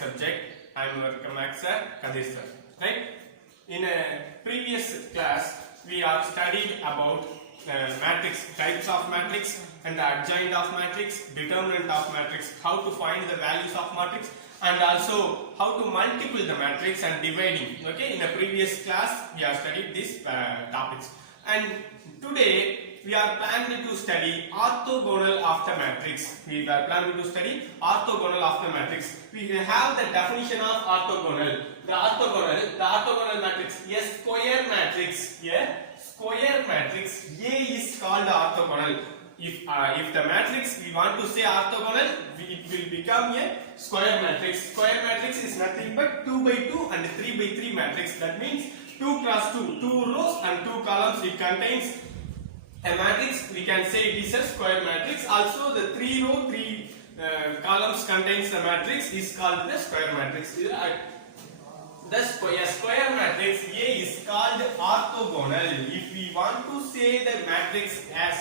Max subject. I am your Max sir, Kadir sir. Right? In a previous class, we have studied about matrix, types of matrix, and the adjoint of matrix, determinant of matrix, how to find the values of matrix, and also how to multiply the matrix and dividing. Okay, in a previous class, we have studied these topics, and today we are planning to study orthogonal of the matrix. We are planning to study orthogonal of the matrix. We have the definition of orthogonal. The orthogonal matrix, a square matrix, A is called orthogonal. If the matrix we want to say orthogonal, it will become a square matrix. Square matrix is nothing but 2 by 2 and 3 by 3 matrix. That means 2 cross 2, 2 rows and 2 columns. It contains a matrix. We can say it is a square matrix. Also, the 3 row 3 columns contains the matrix is called the square matrix. The square matrix A is called orthogonal. If we want to say the matrix as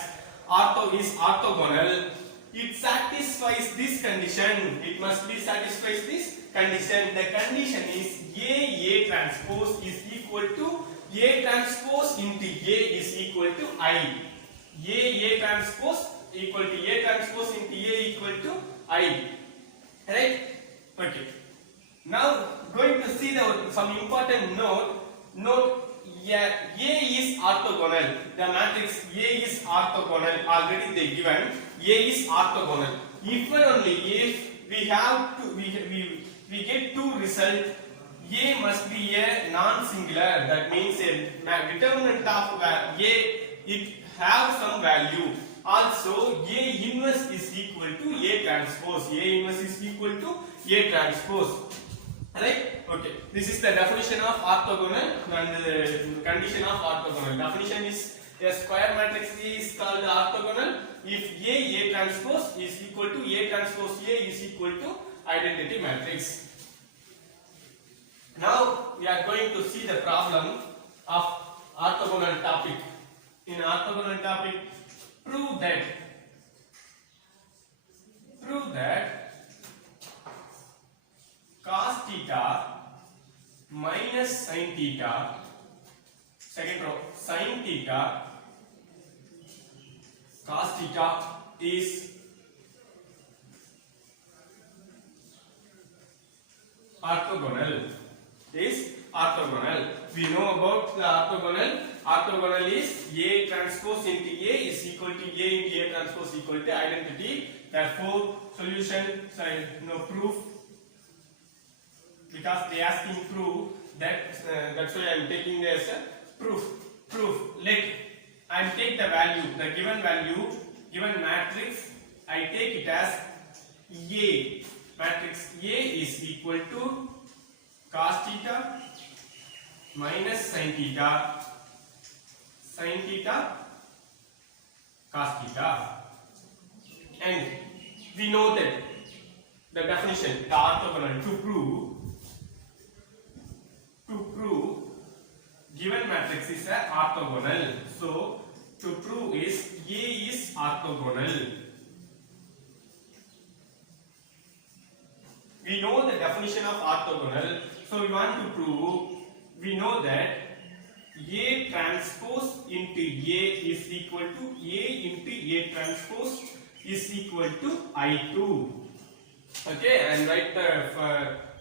is orthogonal, it satisfies this condition. It must be satisfies this condition. The condition is A transpose is equal to A transpose into A is equal to I. A transpose equal to A transpose into A equal to I. Right? Okay. Now going to see some important note. A is orthogonal. The matrix A is orthogonal. Already they given A is orthogonal. If and only if we have to we get two results. A must be a non-singular. That means a determinant of A it have some value. Also A inverse is equal to A transpose. A inverse is equal to A transpose. Right? Okay. This is the definition of orthogonal and the condition of orthogonal. Definition is a square matrix A is called orthogonal if A transpose is equal to A transpose A is equal to identity matrix. Now we are going to see the problem of orthogonal topic. In orthogonal topic, prove that cos theta minus sin theta, second row, sin theta cos theta is orthogonal. We know about the orthogonal. Orthogonal is A transpose into A is equal to A into A transpose equal to identity. Therefore, solution, proof. Because they asking proof, that's why I am taking this proof. Let I take the value, the given value, given matrix. I take it as A. Matrix A is equal to cos theta minus sin theta cos theta, and we know that the definition, the orthogonal, to prove given matrix is a orthogonal. So to prove is A is orthogonal. We know the definition of orthogonal, so we want to prove. We know that A transpose into A is equal to A into A transpose is equal to I2. Okay, and write the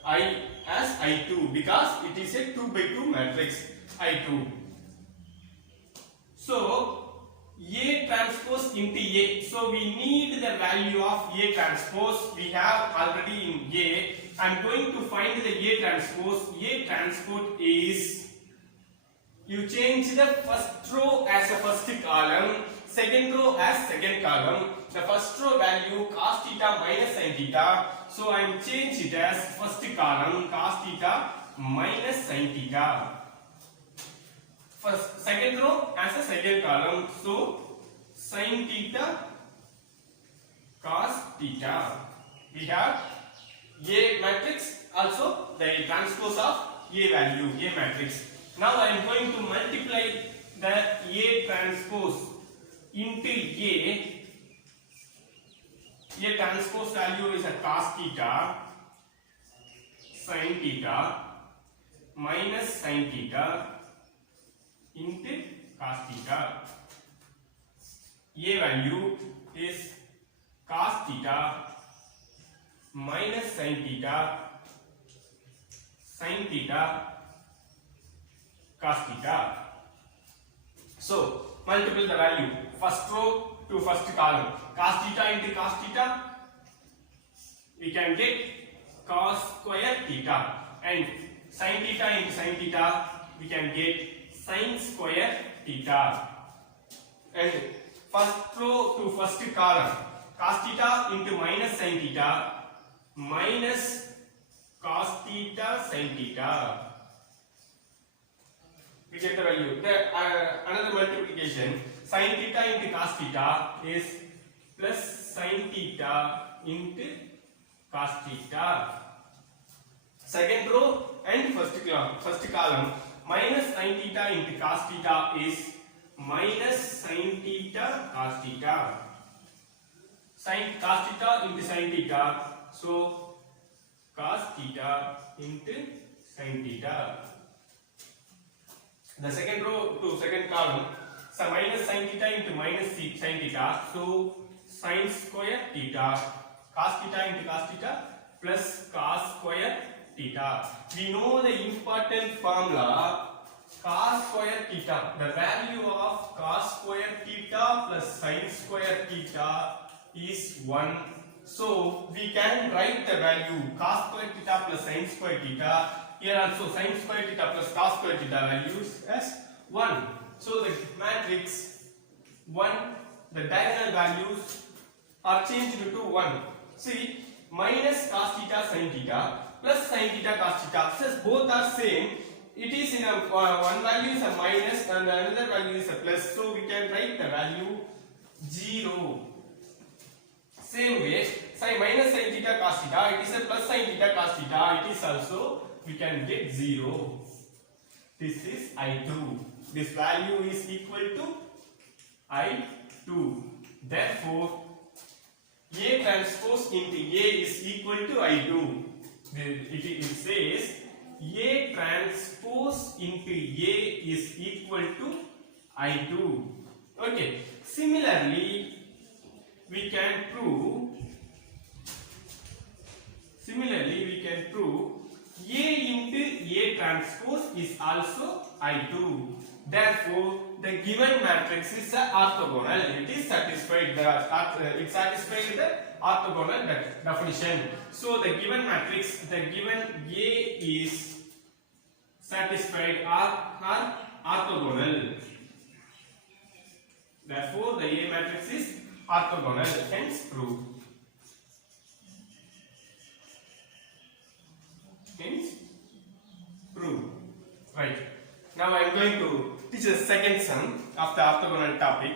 I as I2 because it is a 2 by 2 matrix I2. So A transpose into A. So we need the value of A transpose. We have already in A. I am going to find the A transpose. A transpose is, you change the first row as a first column, second row as second column. The first row value cos theta minus sin theta. So I am change it as first column cos theta minus sin theta. First, second row as a second column, so sin theta cos theta. We have A matrix, also the transpose of A value, A matrix. Now I am going to multiply the A transpose into A. A transpose value is a cos theta sin theta minus sin theta into cos theta. A value is cos theta minus sin theta cos theta. So multiply the value first row to first column. Cos theta into cos theta, we can get cos square theta, and sin theta into sin theta, we can get sin square theta. And first row to first column, cos theta into minus sin theta minus cos theta sin theta. We get the value. Another multiplication, sin theta into cos theta is plus sin theta into cos theta. Second row and first column, minus sin theta into cos theta is minus sin theta cos theta. Sin cos theta into sin theta, so cos theta into sin theta. The second row to second column, so minus sin theta into minus sin theta, so sin square theta, cos theta into cos theta plus cos square theta. We know the important formula cos square theta. The value of cos square theta plus sin square theta is 1. So we can write the value cos square theta plus sin square theta. Here also sin square theta plus cos square theta values as 1. So the matrix 1, the diagonal values are changed to 1. See, minus cos theta sin theta plus sin theta cos theta, since both are same, it is in a one value is a minus and another value is a plus, so we can write the value 0. Same way, sin minus sin theta cos theta, it is a plus sin theta cos theta, it is also, we can get 0. This is I2. This value is equal to I2. Therefore, A transpose into A is equal to I2. It says A transpose into A is equal to I2. Okay. Similarly, we can prove A into A transpose is also I2. Therefore, the given matrix is orthogonal. It is satisfied. It satisfies the orthogonal definition. So the given matrix, the given A is satisfied or orthogonal. Therefore, the A matrix is orthogonal. Hence, proved. Right. Now I am going to teach the second sum of the orthogonal topic.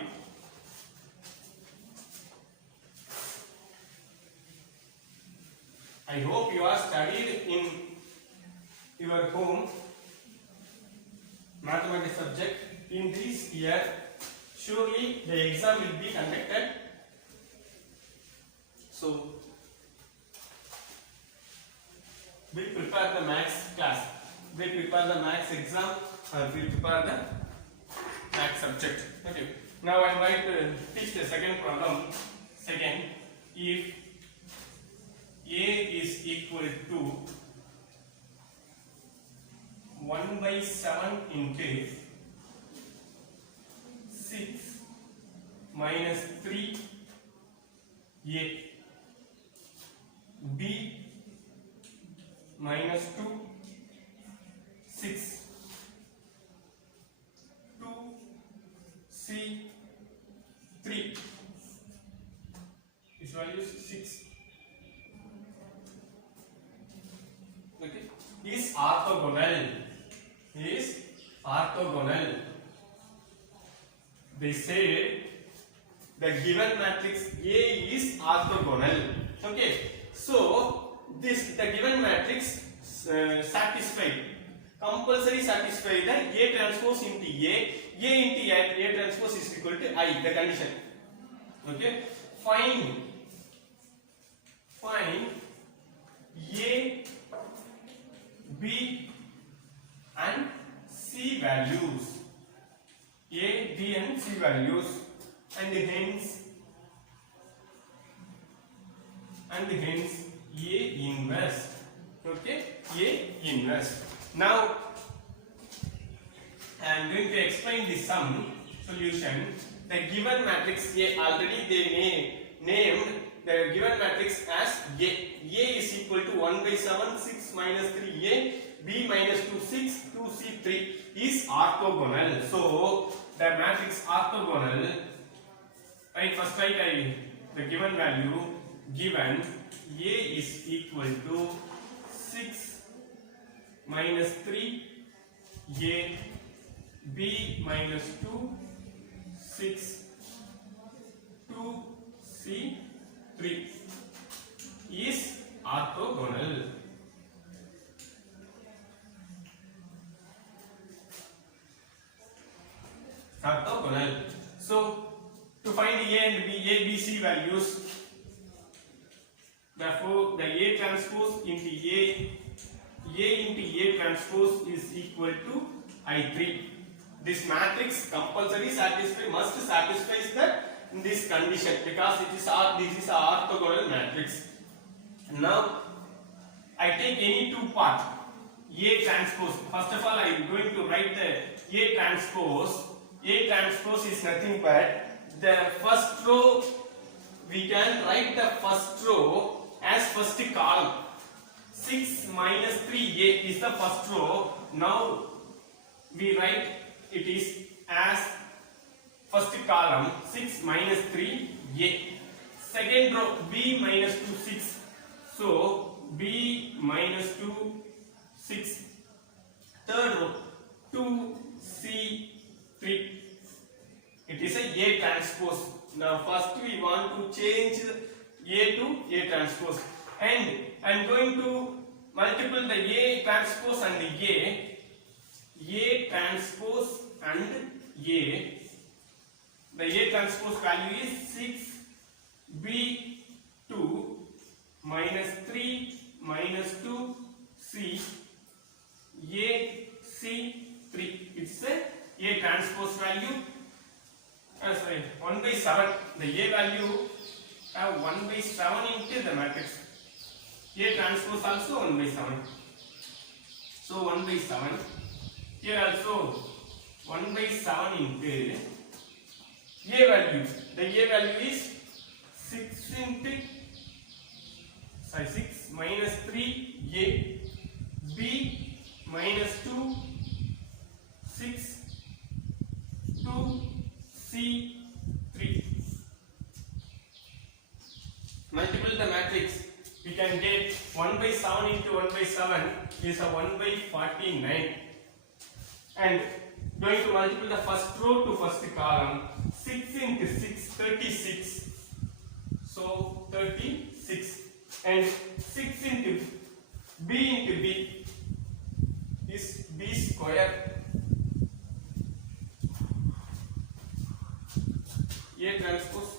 I hope you are studied in your home mathematics subject. In this year, surely the exam will be conducted. So, we prepare the maths class. We prepare the maths exam, or we prepare the maths subject. Okay. Now I am going to teach the second problem. Second, if A is equal to 1/7 into 6 minus 3A, B minus 2, 6, 2, C, 3. This value is 6. Okay. Is orthogonal. They say the given matrix A is orthogonal. Okay. So the given matrix satisfied, compulsory satisfy the A transpose into A into A transpose is equal to I, the condition. Okay. Find A B and C values. A, B and C values, and hence A inverse. Okay, A inverse. Now I am going to explain the sum solution. The given matrix A, already they named the given matrix as A. A is equal to 1 by 7, 6 minus 3A, B minus 2, 6, 2C, 3 is orthogonal. So the matrix orthogonal, right? First write the given value. Given A is equal to 6 minus 3A, B minus 2, 6, 2C, 3 is orthogonal. Orthogonal. So to find A and B, C values, therefore the A transpose into A into A transpose is equal to I3. This matrix compulsory must satisfy this condition because this is a orthogonal matrix. Now I take any two parts A transpose. First of all, I am going to write the A transpose. A transpose is nothing but the first row. We can write the first row as first column. 6 minus 3A is the first row. Now we write it is as first column 6 minus 3A. Second row B minus 2 6. So B minus 2 6. Third row 2C 3. It is a transpose. Now first we want to change A to A transpose, and I am going to multiply the A transpose and A transpose and A. The A transpose value is 6B2 minus 3 minus 2C AC3. It's a transpose value. 1 by 7. The A value have 1 by 7 into the matrix. A transpose also 1 by 7. So 1 by 7. Here also 1 by 7 into A value. The A value is 6 minus 3A, B minus 2, 6, 2C, 3. Multiply the matrix. We can get 1 by 7 into 1 by 7 is a 1 by 49. And going to multiply the first row to first column. 6 into 6, 36. So 36. And 6 into B is B square. A transpose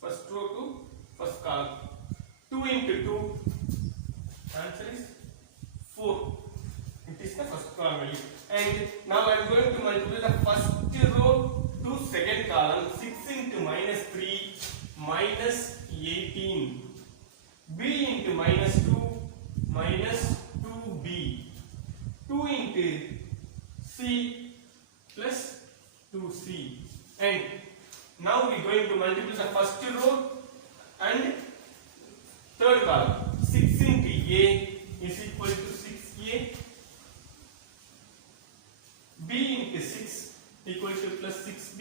first row to first column. 2 into 2, answer is 4. It is the first column value. And now I am going to multiply the first row to second column. 6 into minus 3 minus 18. B into minus 2 minus 2B. 2 into C plus 2C. And now we are going to multiply the first row and third column. 6 into A is equal to 6A. B into 6 equal to plus 6B.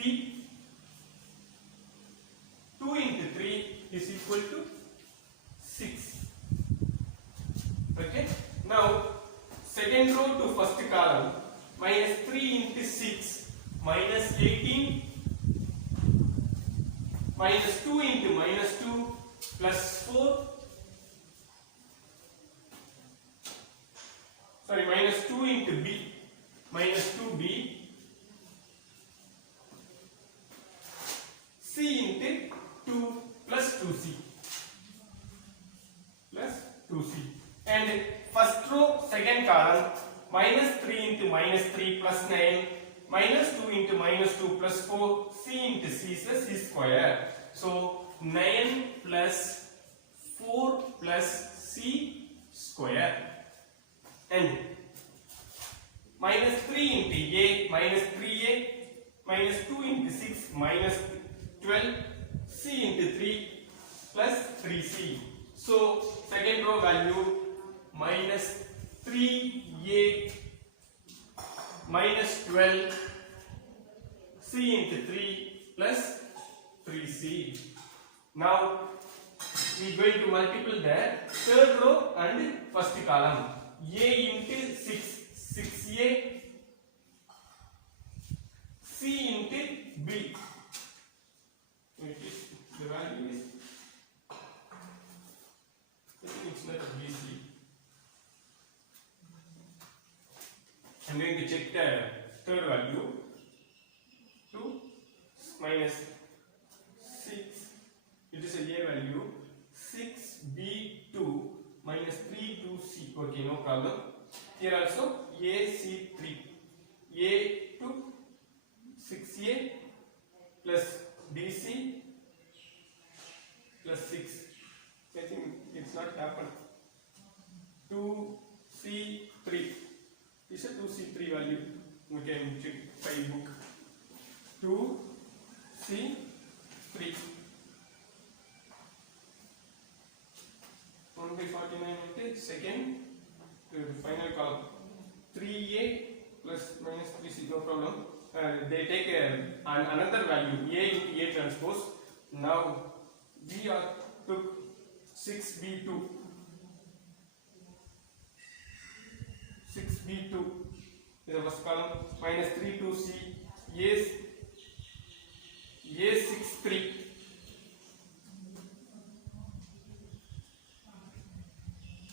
2 into 3 is equal to 6. Okay. Now second row to first column. Minus 3 into 6 minus 18 minus 2 into minus 2 plus 4. Sorry, minus 2 into B minus 2B. C into 2 plus 2C plus 2C. And first row second column, minus 3 into minus 3 plus 9, minus 2 into minus 2 plus 4, c into c is the c square. So 9 plus 4 plus c square, and minus 3 into a, minus 3a, minus 2 into 6, minus 12, c into 3 plus 3c. So second row value, minus 3a minus 12 c into 3 plus 3c. Now we are going to multiply the third row and first column. A into 6, 6a, c into b. The value is, it's not bc. I'm going to check the third value. 2 minus 6, it is a a value, 6b2 minus 3 2c. Okay, no problem. Here also ac3, a2 6a plus bc plus 6. I think it's not happened. 2c3. This is a 2c3 value. We can check by book. 2c3. 1 by 49 into second final column. 3a plus minus 3c, no problem. They take another value, a into a transpose. Now we are took 6b2. 6b2 is the first column, minus 3 2c, a63,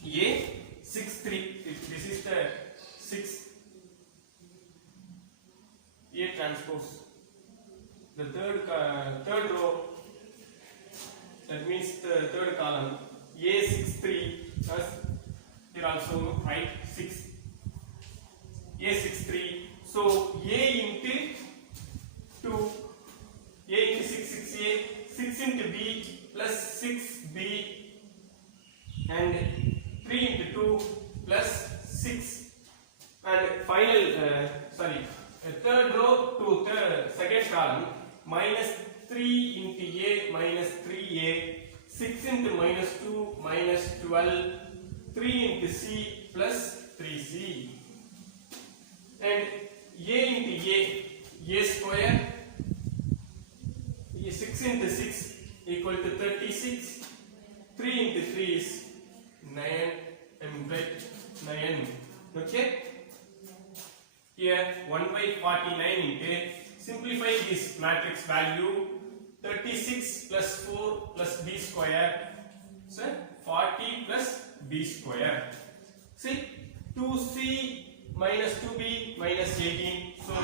a63. This is the 6 a transpose. The third row, that means the third column, a63 plus here also write 6, a63. So a into 2, a into 6, 6a, 6 into b plus 6b, and 3 into 2 plus 6, and final third row to the second column, minus 3 into a minus 3a, 6 into minus 2 minus 12, 3 into c plus 3c, and a into a square, 6 into 6 equal to 36, 3 into 3 is 9, and 9. Okay? Here 1 by 49 into, simplify this matrix value, 36 plus 4 plus b square, so 40 plus b square. See, 2c minus 2b minus 18, so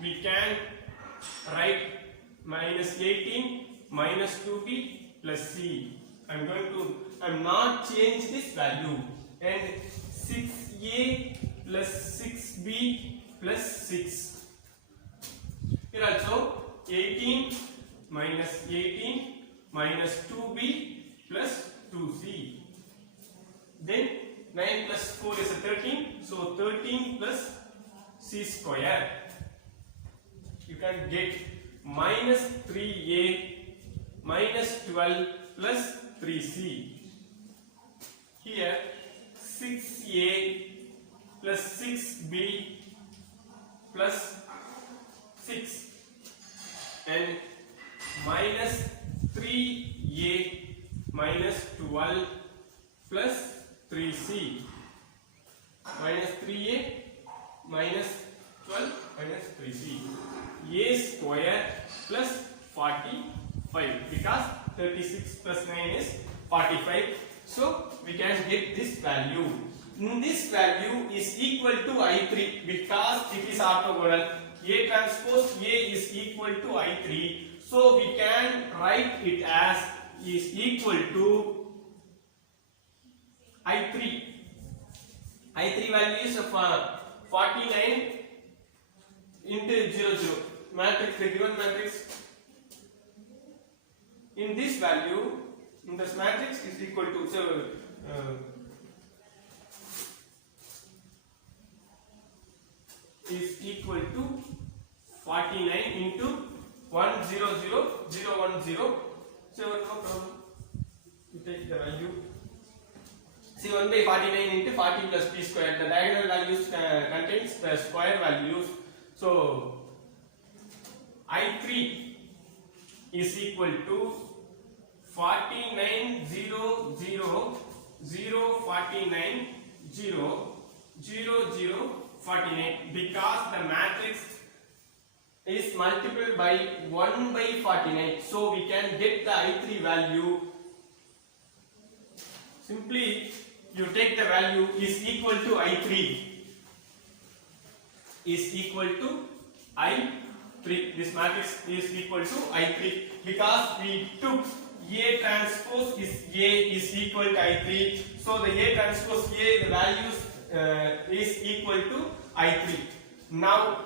we can write minus 18 minus 2b plus c. I'm not change this value, and 6a plus 6b plus 6. Here also 18 minus 2b plus 2c. Then 9 plus 4 is 13, so 13 plus c square. You can get minus 3a minus 12 plus 3c. Here 6a plus 6b plus 6, and minus 3a minus 12 plus 3c, minus 3a minus 12 minus 3c, a square plus 45, because 36 plus 9 is 45. So we can get this value. This value is equal to I3 because it is orthogonal. A transpose A is equal to I3. So we can write it as is equal to I3. I3 value is 49 into 0 0 matrix, the given matrix. In this value, in this matrix is equal to, so is equal to 49 into 1 0 0 0 1 0. So no problem, you take the value. See, 1 by 49 into 40 plus p square. The diagonal values contains the square values. So I3 is equal to 49 0 0 0 49 0 0 0 49, because the matrix is multiplied by 1 by 49. So we can get the I3 value. Simply you take the value is equal to I3, is equal to I3. This matrix is equal to I3 because we took A transpose is A is equal to I3. So the A transpose A, the values is equal to I3. Now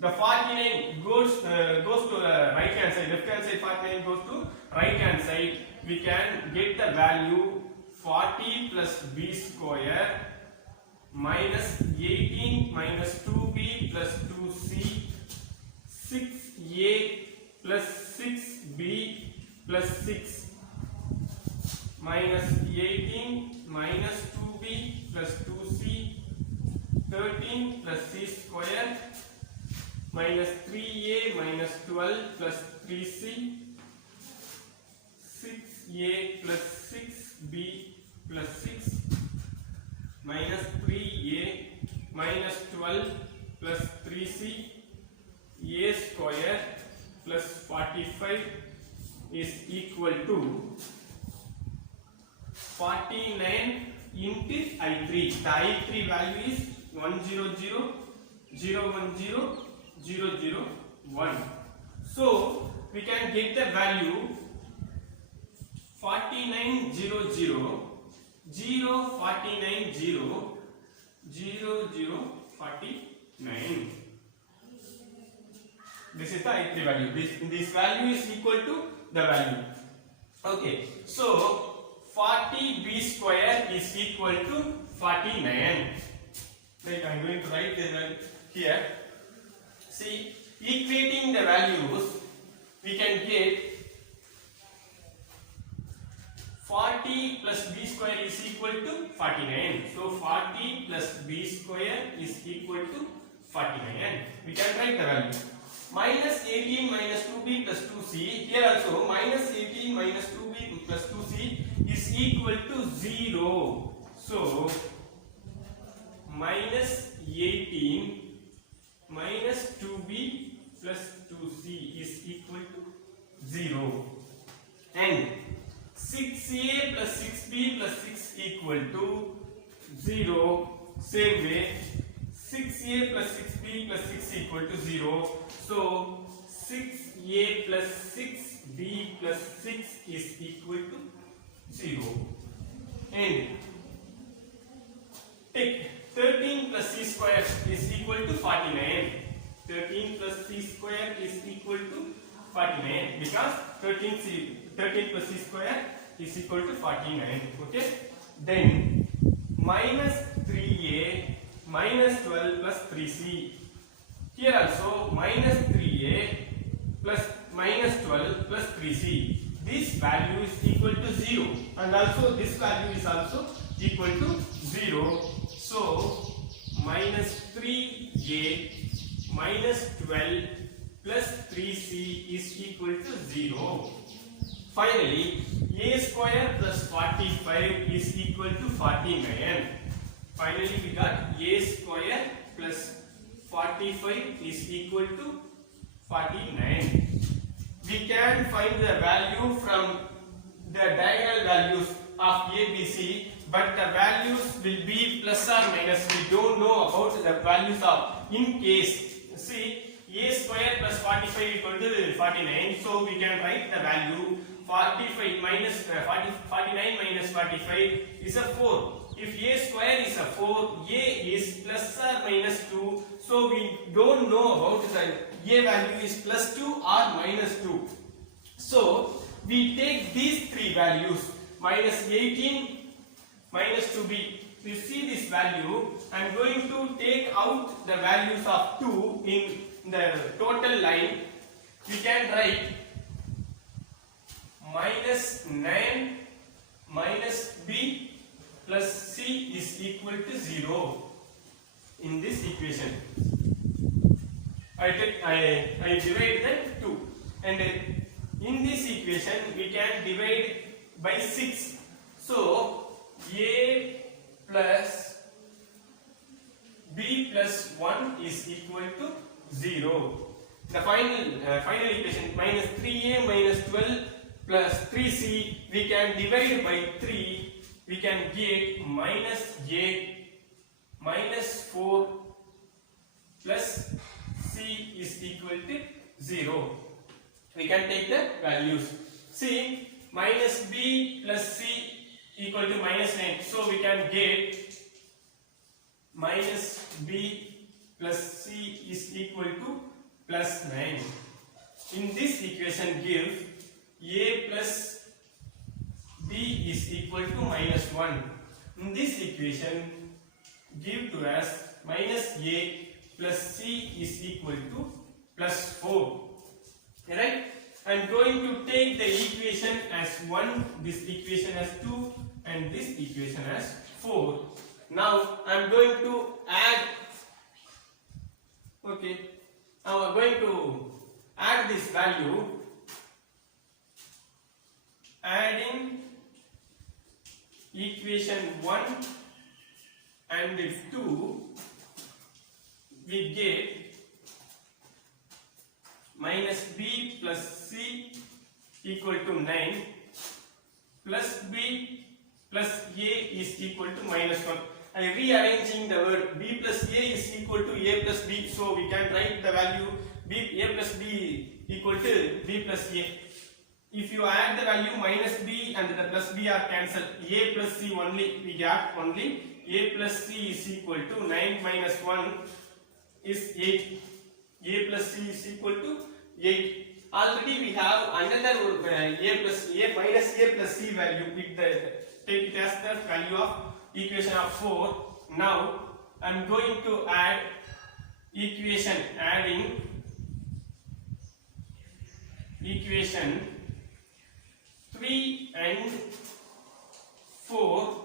the 49 goes to right hand side. Left hand side 49 goes to right hand side. We can get the value 40 plus b square minus 18 minus 2b plus 2c 6a plus 6b plus 6 minus 18 minus 2b plus 2c 13 plus c square minus 3a minus 12 plus 3c 6a plus 6b plus 6 minus 3a minus 12 plus 3c a square plus 45 is equal to 49 into I3. The I3 value is 100 010 001. So we can get the value 49 0 0 0 49 0 0 0 49. This is the I3 value. This value is equal to the value. Okay, so 40b square is equal to 49. Right, I am going to write the here. See, equating the values, we can get 40 plus b square is equal to 49. So 40 plus b square is equal to 49. We can write the value. Minus 18 minus 2b plus 2c. Here also minus 18 minus 2b plus 2c is equal to 0. So minus 18 minus 2b plus 2c is equal to 0. And 6a plus 6b plus 6 equal to 0. Same way, 6a plus 6b plus 6 equal to 0. So 6a plus 6b plus 6 is equal to 0. And take 13 plus c square is equal to 49. 13 plus c square is equal to 49 because 13 plus c square is equal to 49. Okay. Then minus 3a minus 12 plus 3c. Here also minus 3a plus minus 12 plus 3c. This value is equal to 0 and also this value is also equal to 0. So minus 3a minus 12 plus 3c is equal to 0. Finally, a square plus 45 is equal to 49. Finally, we got a square plus 45 is equal to 49. We can find the value from the diagonal values of A, B, C, but the values will be plus or minus. We don't know about the values of in case. See, a square plus 45 equal to 49. So we can write the value 45 minus 49 minus 45 is a 4. if a square is a 4, a is plus or minus 2. So we don't know about the a value is plus 2 or minus 2. So we take these three values, minus 18, minus 2b. You see this value, I am going to take out the values of 2 in the total line. We can write minus 9 minus b plus c is equal to 0 in this equation. I divide them 2, and in this equation we can divide by 6. So a plus b plus 1 is equal to 0. The final equation, minus 3a minus 12 plus 3c, we can divide by 3, we can get minus a minus 4 plus c is equal to 0. We can take the values. See, minus b plus c equal to minus 9. So we can get minus b plus c is equal to plus 9. In this equation give a plus b is equal to minus 1. In this equation give to us minus a plus c is equal to plus 4. Right? I am going to take the equation as 1, this equation as 2, and this equation as 4. Now I am going to add. Okay. Now I am going to add this value. Adding equation 1 and 2, we get minus b plus c equal to 9 plus b plus a is equal to minus 1. I am rearranging the word. B plus a is equal to a plus b. So we can write the value a plus b equal to b plus a. If you add the value minus b and the plus b are cancelled, a plus c only, we get only a plus c is equal to 9 minus 1 is 8. A plus c is equal to 8. Already we have another a plus a minus a plus c value. Take it as the value of equation of 4. Now I am going to add equation, adding equation 3 and 4.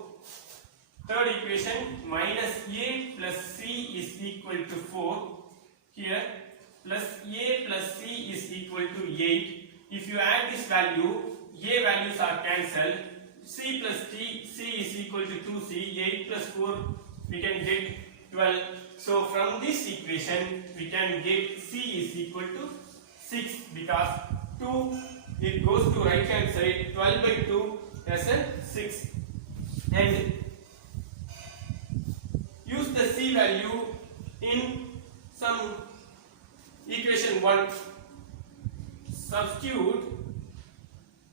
Third equation, minus a plus c is equal to 4. Here plus a plus c is equal to 8. If you add this value, a values are cancelled. C plus t, c is equal to 2c. 8 plus 4, we can get 12. So from this equation we can get c is equal to 6, because 2 it goes to right hand side. 12 by 2 as a 6. And use the c value in some equation 1. Substitute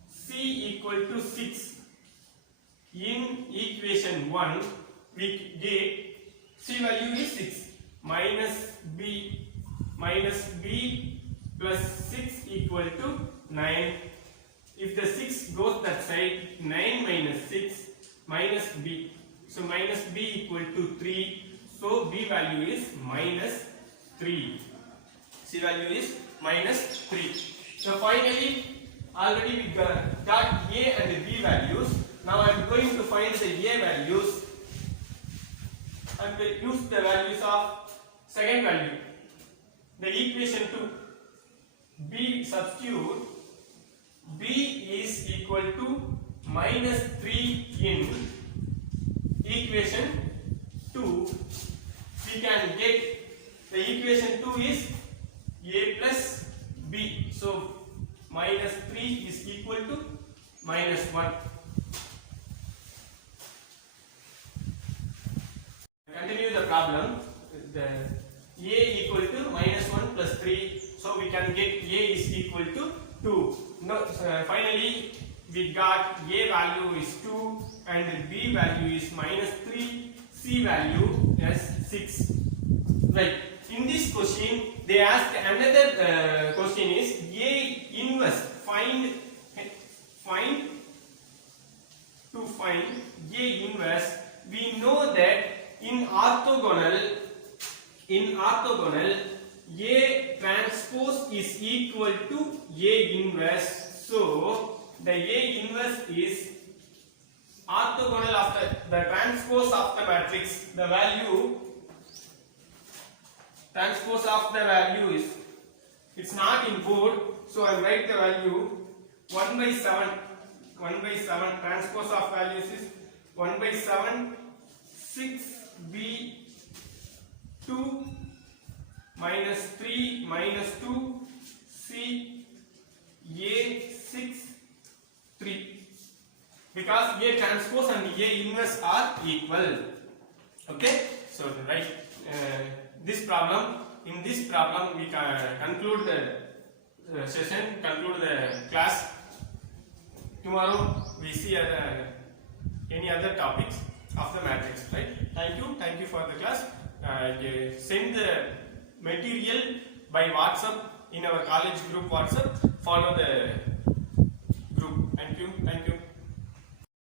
c equal to 6 in equation 1. We get c value is 6 minus b plus 6 equal to 9. If the 6 goes that side, 9 minus 6 minus b. So minus b equal to 3. So b value is minus 3. C value is minus 3. So finally, already we got a and b values. Now I am going to find the a values and we use the values of second value. The equation 2. B substitute b is equal to minus 3 in equation 2. We can get the equation 2 is a plus b. So minus 3 is equal to minus 1. Continue the problem. The a equal to minus 1 plus 3. So we can get a is equal to 2. Now finally we got A value is 2 and B value is minus 3, C value is 6. Right. In this question, they asked another question is A inverse. Find A inverse. We know that in orthogonal A transpose is equal to A inverse. So the A inverse is orthogonal of the transpose of the matrix. The value transpose of the value is, it's not in board, so I write the value 1 by 7. 1 by 7 transpose of values is 1 by 7 6b 2 minus 3 minus 2 c a 6 3, because A transpose and A inverse are equal. Okay, so right, this problem, in this problem we can conclude the session, conclude the class. Tomorrow we see any other topics of the matrix, right? Thank you for the class. Send the material by WhatsApp in our college group WhatsApp. Follow the group. Thank you.